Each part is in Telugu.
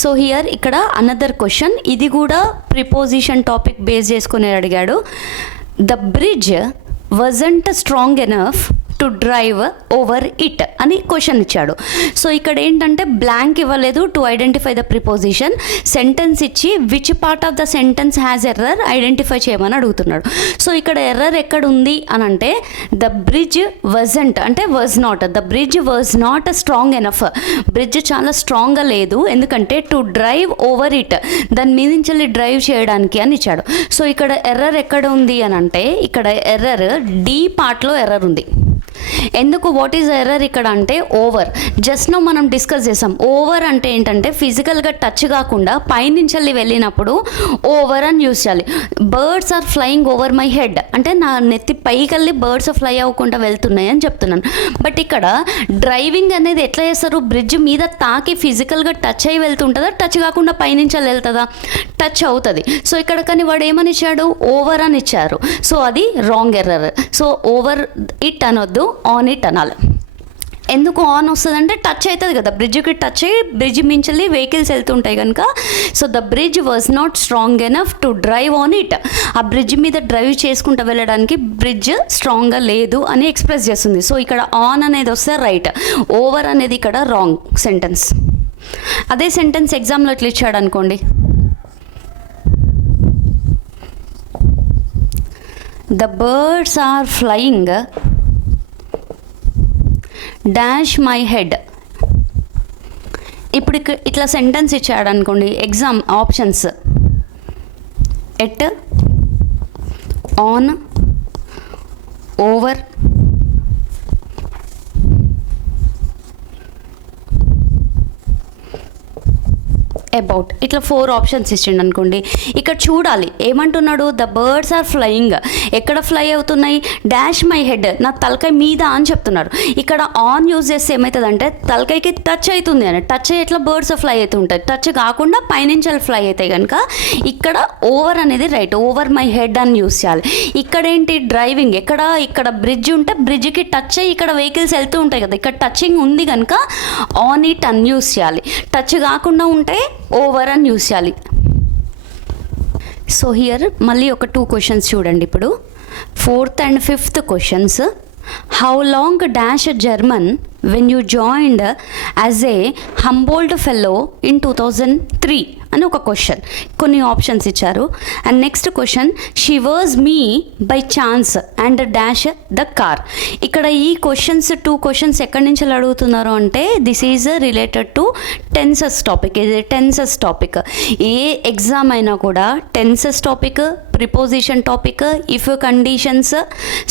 సో హియర్ ఇక్కడ అనదర్ క్వశ్చన్, ఇది కూడా ప్రిపోజిషన్ టాపిక్ బేస్ చేసుకుని అడిగాడు. The bridge wasn't strong enough to drive over it అని క్వశ్చన్ ఇచ్చాడు. సో ఇక్కడ ఏంటంటే బ్లాంక్ ఇవ్వలేదు to identify the preposition, sentence ఇచ్చి which part of the sentence has error identify చేయమని అడుగుతున్నాడు. సో ఇక్కడ ఎర్రర్ ఎక్కడ ఉంది అని అంటే ద బ్రిడ్జ్ వజంట్ అంటే was not, the bridge was not strong enough, bridge చాలా స్ట్రాంగ్గా లేదు ఎందుకంటే టు డ్రైవ్ ఓవర్ ఇట్, దాని మీద నుంచి డ్రైవ్ చేయడానికి అని ఇచ్చాడు. సో ఇక్కడ ఎర్రర్ ఎక్కడ ఉంది అని అంటే ఇక్కడ ఎర్రర్ డి పార్ట్లో ఎర్రర్ ఉంది. ఎందుకు, వాట్ ఈజ్ ఎర్రర్ ఇక్కడ అంటే ఓవర్. జస్ట్ నో మనం డిస్కస్ చేసాం ఓవర్ అంటే ఏంటంటే ఫిజికల్గా టచ్ కాకుండా పైనుంచి వెళ్ళినప్పుడు ఓవర్ అని యూస్ చేయాలి. Birds are flying over my head అంటే నా నెత్తి పైకెళ్ళి బర్డ్స్ ఫ్లై అవ్వకుండా వెళ్తున్నాయి అని చెప్తున్నాను. బట్ ఇక్కడ డ్రైవింగ్ అనేది ఎట్లా చేస్తారు, బ్రిడ్జ్ మీద తాకి ఫిజికల్గా టచ్ అయ్యి వెళ్తుంటుందా, టచ్ కాకుండా పైనుంచి వెళ్తుందా, టచ్ అవుతుంది. సో ఇక్కడ కానీ వాడు ఏమని ఇచ్చాడు, ఓవర్ అని ఇచ్చారు. సో అది wrong error. So over it అనొద్దు, ఆన్ ఇట్ అనాలి. ఎందుకు ఆన్ వస్తుందంటే టచ్ అవుతుంది కదా, బ్రిడ్జ్కి టచ్ అయ్యి బ్రిడ్జ్ మించి వెహికల్స్ వెళ్తుంటాయి కనుక. So the bridge was not strong enough to drive on it, ఆ బ్రిడ్జ్ మీద డ్రైవ్ చేసుకుంటూ వెళ్ళడానికి బ్రిడ్జ్ స్ట్రాంగ్గా లేదు అని ఎక్స్ప్రెస్ చేస్తుంది. సో ఇక్కడ ఆన్ అనేది వస్తే రైట్, ఓవర్ అనేది ఇక్కడ రాంగ్ సెంటెన్స్. అదే సెంటెన్స్ ఎగ్జామ్లో ఇట్లా ఇచ్చాడు అనుకోండి, the birds are flying dash my head. ఇప్పుడు ఇట్లా సెంటెన్స్ ఇచ్చాడు అనుకోండి, exam options at, on, over, about, ఇట్లా 4 ఆప్షన్స్ ఇచ్చిండు అనుకోండి. ఇక్కడ చూడాలి ఏమంటున్నాడు, ద బర్డ్స్ ఆర్ ఫ్లయింగ్, ఎక్కడ ఫ్లై అవుతున్నాయి, డాష్ మై హెడ్, నా తలకాయ మీద అని చెప్తున్నారు. ఇక్కడ ఆన్ యూజ్ చేస్తే ఏమవుతుందంటే తలకాయకి టచ్ అవుతుంది అని, టచ్ అయ్యి ఎట్లా బర్డ్స్ ఫ్లై అవుతుంటాయి, టచ్ కాకుండా పైనుంచి ఫ్లై అవుతాయి కనుక ఇక్కడ ఓవర్ అనేది రైట్, ఓవర్ మై హెడ్ అని యూజ్ చేయాలి. ఇక్కడ ఏంటి డ్రైవింగ్, ఇక్కడ బ్రిడ్జ్ ఉంటే బ్రిడ్జ్కి టచ్ అయ్యి ఇక్కడ వెహికల్స్ వెళ్తూ ఉంటాయి కదా, ఇక్కడ టచింగ్ ఉంది కనుక ఆన్ ఇట్ అని యూజ్ చేయాలి. టచ్ కాకుండా ఉంటే ఓవర్ అని యూస్ చేయాలి. సో హియర్ మళ్ళీ ఒక 2 క్వశ్చన్స్ చూడండి. ఇప్పుడు 4th and 5th questions. How long dash German when you joined as a Humboldt fellow in 2003 అని ఒక క్వశ్చన్, కొన్ని ఆప్షన్స్ ఇచ్చారు. And next question, she was me by chance and dash the car. ఇక్కడ ఈ క్వశ్చన్స్ 2 క్వశ్చన్స్ ఎక్కడి నుంచి అడుగుతున్నారు అంటే this is related to tenses topic. ఇది టెన్సెస్ టాపిక్. ఏ ఎగ్జామ్ అయినా కూడా tenses topic, preposition topic, if conditions,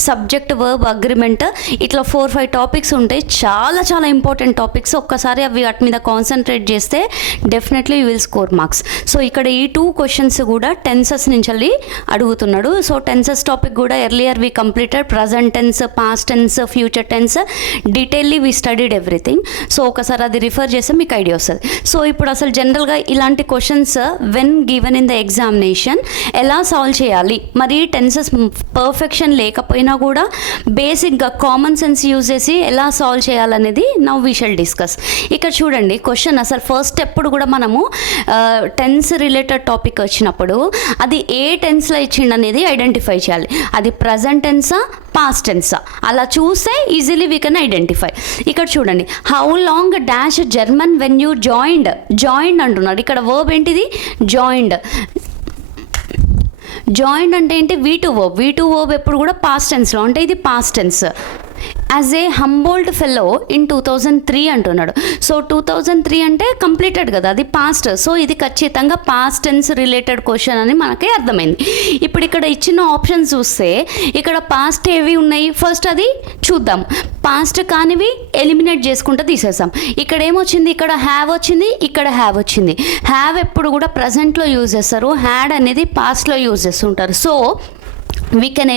subject verb agreement, ఇట్లా 4-5 టాపిక్స్ ఉంటాయి. చాలా చాలా ఇంపార్టెంట్ టాపిక్స్. ఒక్కసారి అవి వాటి మీద కాన్సన్ట్రేట్ చేస్తే definitely you will score marks. So ఇక్కడ ఈ 2 క్వశ్చన్స్ కూడా టెన్సెస్ నుంచి అడుగుతున్నాడు. సో టెన్సెస్ టాపిక్ కూడా earlier we completed, present tense, past tense, future tense, detailly we studied everything. So ఒకసారి అది రిఫర్ చేస్తే మీకు ఐడియా వస్తుంది. సో ఇప్పుడు అసలు జనరల్గా ఇలాంటి questions when given in the examination ఎలా సాల్వ్ చేయాలి, మరి టెన్సెస్ పర్ఫెక్షన్ లేకపోయినా కూడా బేసిక్గా కామన్ సెన్స్ యూజ్ చేసి ఎలా సాల్వ్ చేయాలనేది నౌ వీ షల్ డిస్కస్. ఇక్కడ చూడండి క్వశ్చన్ అసలు ఫస్ట్ ఎప్పుడు కూడా మనము టెన్స్ రిలేటెడ్ టాపిక్ వచ్చినప్పుడు అది ఏ టెన్స్లో ఇచ్చిండు అనేది ఐడెంటిఫై చేయాలి. అది ప్రజెంట్ టెన్సా, పాస్ట్ టెన్సా, అలా చూస్తే ఈజీలీ వీ కెన్ ఐడెంటిఫై. ఇక్కడ చూడండి, how long dash German when you joined, joined అంటున్నాడు. ఇక్కడ వర్బ్ ఏంటిది, జాయిన్డ్. జాయిన్డ్ అంటే ఏంటి, V2 వర్బ్. V2 వర్బ్ ఎప్పుడు కూడా పాస్ట్ టెన్స్లో అంటే ఇది past tense. As a Humboldt fellow in 2003 అంటున్నాడు. సో 2003 అంటే కంప్లీటెడ్ కదా, అది పాస్ట్. సో ఇది ఖచ్చితంగా పాస్ట్ టెన్స్ రిలేటెడ్ క్వశ్చన్ అని మనకి అర్థమైంది. ఇప్పుడు ఇక్కడ ఇచ్చిన ఆప్షన్స్ చూస్తే ఇక్కడ పాస్ట్ ఏవి ఉన్నాయి, ఫస్ట్ అది చూద్దాం. పాస్ట్ కానివి ఎలిమినేట్ చేసుకుంటూ తీసేసాం. ఇక్కడ ఏమొచ్చింది, ఇక్కడ హ్యావ్ వచ్చింది, ఇక్కడ హ్యావ్ వచ్చింది. హ్యావ్ ఎప్పుడు కూడా ప్రజెంట్లో యూజ్ చేస్తారు, హ్యాడ్ అనేది పాస్ట్లో యూజ్ చేస్తుంటారు. So we can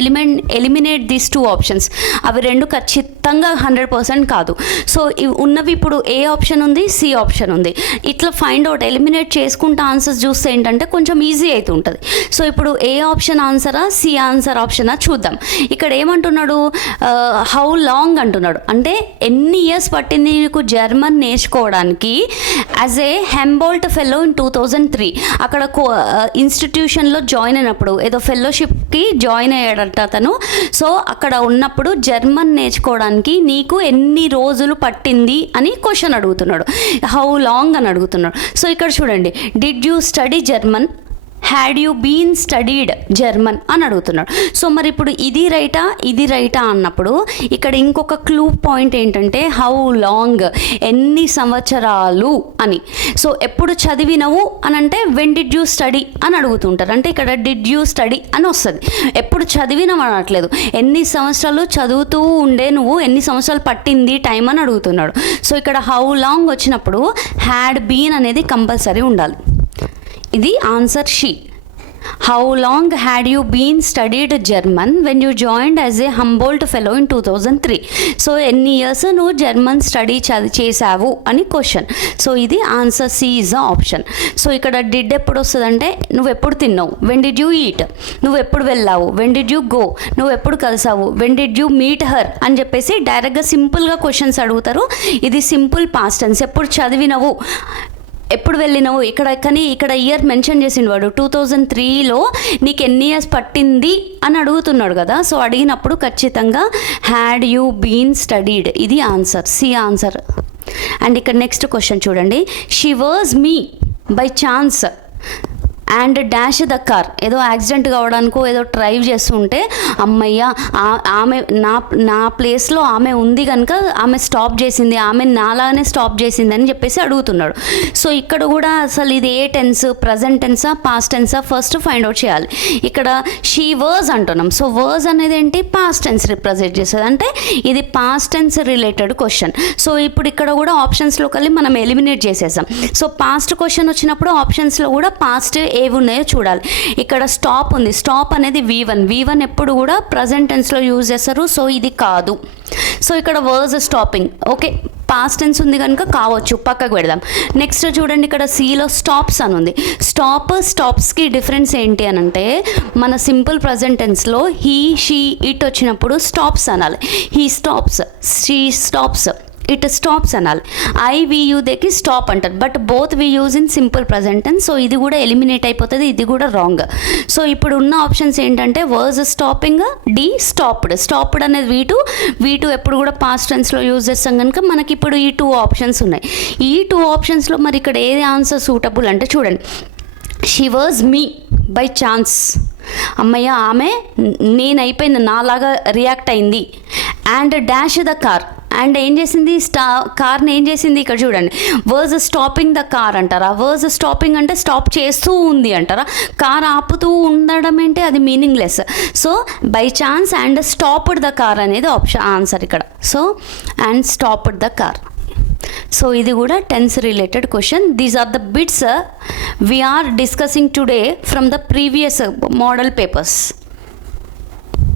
eliminate these 2 options. అవి రెండు ఖచ్చితంగా 100% కాదు. సో ఉన్నవి ఇప్పుడు ఏ ఆప్షన్ ఉంది, సి ఆప్షన్ ఉంది. ఇట్లా ఫైండ్ అవుట్ ఎలిమినేట్ చేసుకుంటూ ఆన్సర్స్ చూస్తే ఏంటంటే కొంచెం ఈజీ అయితే ఉంటుంది. సో ఇప్పుడు ఏ ఆప్షన్ ఆన్సరా, సి ఆన్సర్ ఆప్షనా చూద్దాం. ఇక్కడ ఏమంటున్నాడు, హౌ లాంగ్ అంటున్నాడు. అంటే ఎన్ని ఇయర్స్ పట్టింది నీకు జర్మన్ నేర్చుకోవడానికి? యాజ్ ఏ హెంబోల్ట్ ఫెలో ఇన్ 2003 అక్కడ ఇన్స్టిట్యూషన్లో జాయిన్ అయినప్పుడు, ఏదో ఫెలోషిప్కి జాయిన్ అయ్యాడంట అతను. సో అక్కడ ఉన్నప్పుడు జర్మన్ నేర్చుకోవడానికి నీకు ఎన్ని రోజులు పట్టింది అని క్వశ్చన్ అడుగుతున్నాడు. హౌ లాంగ్ అని అడుగుతున్నాడు. సో ఇక్కడ చూడండి, did you study German, had you been studied German అని అడుగుతున్నాడు. సో మరి ఇప్పుడు ఇది రైటా అన్నప్పుడు ఇక్కడ ఇంకొక క్లూ పాయింట్ ఏంటంటే హౌ లాంగ్, ఎన్ని సంవత్సరాలు అని. సో ఎప్పుడు చదివినవు అని అంటే వెన్ డిడ్ యూ స్టడీ అని అడుగుతుంటారు. అంటే ఇక్కడ డిడ్ యూ స్టడీ అని వస్తుంది. ఎప్పుడు చదివినవు అనట్లేదు, ఎన్ని సంవత్సరాలు చదువుతూ ఉండే నువ్వు, ఎన్ని సంవత్సరాలు పట్టింది టైం అని అడుగుతున్నాడు. సో ఇక్కడ హౌ లాంగ్ వచ్చినప్పుడు హ్యాడ్ బీన్ అనేది కంపల్సరీ ఉండాలి. ఇది answer C. How long had you been studied German when you joined as a Humboldt fellow in 2003. So ఎన్ని ఇయర్స్ నువ్వు జర్మన్ స్టడీ చేసావు అని క్వశ్చన్. సో ఇది answer C is the option. So ఇక్కడ డిడ్ ఎప్పుడు వస్తుందంటే నువ్వు ఎప్పుడు తిన్నావు, వెన్ డిడ్ యూ ఈట్, నువ్వు ఎప్పుడు వెళ్ళావు, వెన్ డిడ్ యూ గో, నువ్వు ఎప్పుడు కలిసావు, when did you meet her అని చెప్పేసి డైరెక్ట్గా సింపుల్గా క్వశ్చన్స్ అడుగుతారు. ఇది సింపుల్ పాస్ట్ టెన్స్. ఎప్పుడు చదివినవు, ఎప్పుడు వెళ్ళినావు, ఇక్కడ ఇయర్ మెన్షన్ చేసిండు వాడు. 2003లో నీకు ఎన్ని ఇయర్స్ పట్టింది అని అడుగుతున్నాడు కదా. సో అడిగినప్పుడు ఖచ్చితంగా హ్యాడ్ యూ బీన్ స్టడీడ్, ఇది ఆన్సర్, సి ఆన్సర్. అండ్ ఇక్కడ నెక్స్ట్ క్వశ్చన్ చూడండి, she was me by chance and dash the car. ఏదో యాక్సిడెంట్ కావడానికో ఏదో డ్రైవ్ చేస్తుంటే అమ్మయ్య ఆమె నా ప్లేస్లో ఆమె ఉంది కనుక ఆమె స్టాప్ చేసింది, ఆమె నాలానే స్టాప్ చేసింది అని చెప్పేసి అడుగుతున్నాడు. సో ఇక్కడ కూడా అసలు ఇది ఏ టెన్స్, ప్రజెంట్ టెన్సా, పాస్ట్ టెన్సా ఫస్ట్ ఫైండ్ అవుట్ చేయాలి. ఇక్కడ షీ వర్జ్ అంటున్నాం. సో వర్జ్ అనేది ఏంటి, పాస్ట్ టెన్స్ రిప్రజెంట్ చేస్తుంది. అంటే ఇది past tense related question. So ఇప్పుడు ఇక్కడ కూడా ఆప్షన్స్లోకి వెళ్ళి మనం ఎలిమినేట్ చేసేసాం. సో పాస్ట్ క్వశ్చన్ వచ్చినప్పుడు ఆప్షన్స్లో కూడా పాస్ట్ ఏవి ఉన్నాయో చూడాలి. ఇక్కడ స్టాప్ ఉంది, స్టాప్ అనేది V1 ఎప్పుడు కూడా ప్రజెంట్ టెన్స్లో యూజ్ చేస్తారు. సో ఇది కాదు. సో ఇక్కడ was stopping, okay past tense ఉంది కనుక కావచ్చు, పక్కకు పెడదాం. నెక్స్ట్ చూడండి, ఇక్కడ సిలో స్టాప్స్ అని ఉంది. స్టాప్స్కి డిఫరెన్స్ ఏంటి అని అంటే, మన సింపుల్ ప్రజెంట్ టెన్స్లో హీ, షీ, ఇట్ వచ్చినప్పుడు స్టాప్స్ అనాలి. He stops, she stops, it stops అనాలి. I-V-U దగ్గర స్టాప్ అంటారు. But both we use in simple present tense. So ఇది కూడా ఎలిమినేట్ అయిపోతుంది, ఇది కూడా రాంగ్. సో ఇప్పుడు ఉన్న ఆప్షన్స్ ఏంటంటే వర్జ్ స్టాపింగ్, డి స్టాప్డ్ అనేది V2 ఎప్పుడు కూడా పాస్ట్ టెన్స్లో యూజ్ చేస్తాం కనుక మనకి ఇప్పుడు ఈ 2 ఆప్షన్స్ ఉన్నాయి. ఈ 2 ఆప్షన్స్లో మరి ఇక్కడ ఏది ఆన్సర్ సూటబుల్ అంటే చూడండి, she was me by chance, అమ్మయ్య ఆమె నేనైపోయింది నాలాగా రియాక్ట్ అయింది. And dash the car, and ఏం చేసింది, కార్ని ఏం చేసింది, ఇక్కడ చూడండి వర్జ్ స్టాపింగ్ ద కార్ అంటారా. వర్జ్ స్టాపింగ్ అంటే స్టాప్ చేస్తూ ఉంది అంటారా. కార్ ఆపుతూ ఉండడం ఏంటి, అది meaningless. So by chance and stopped the car అనేది ఆన్సర్ ఇక్కడ. So and stopped the car. So ఇది కూడా tense related question. These are the bits we are discussing today from the previous model papers.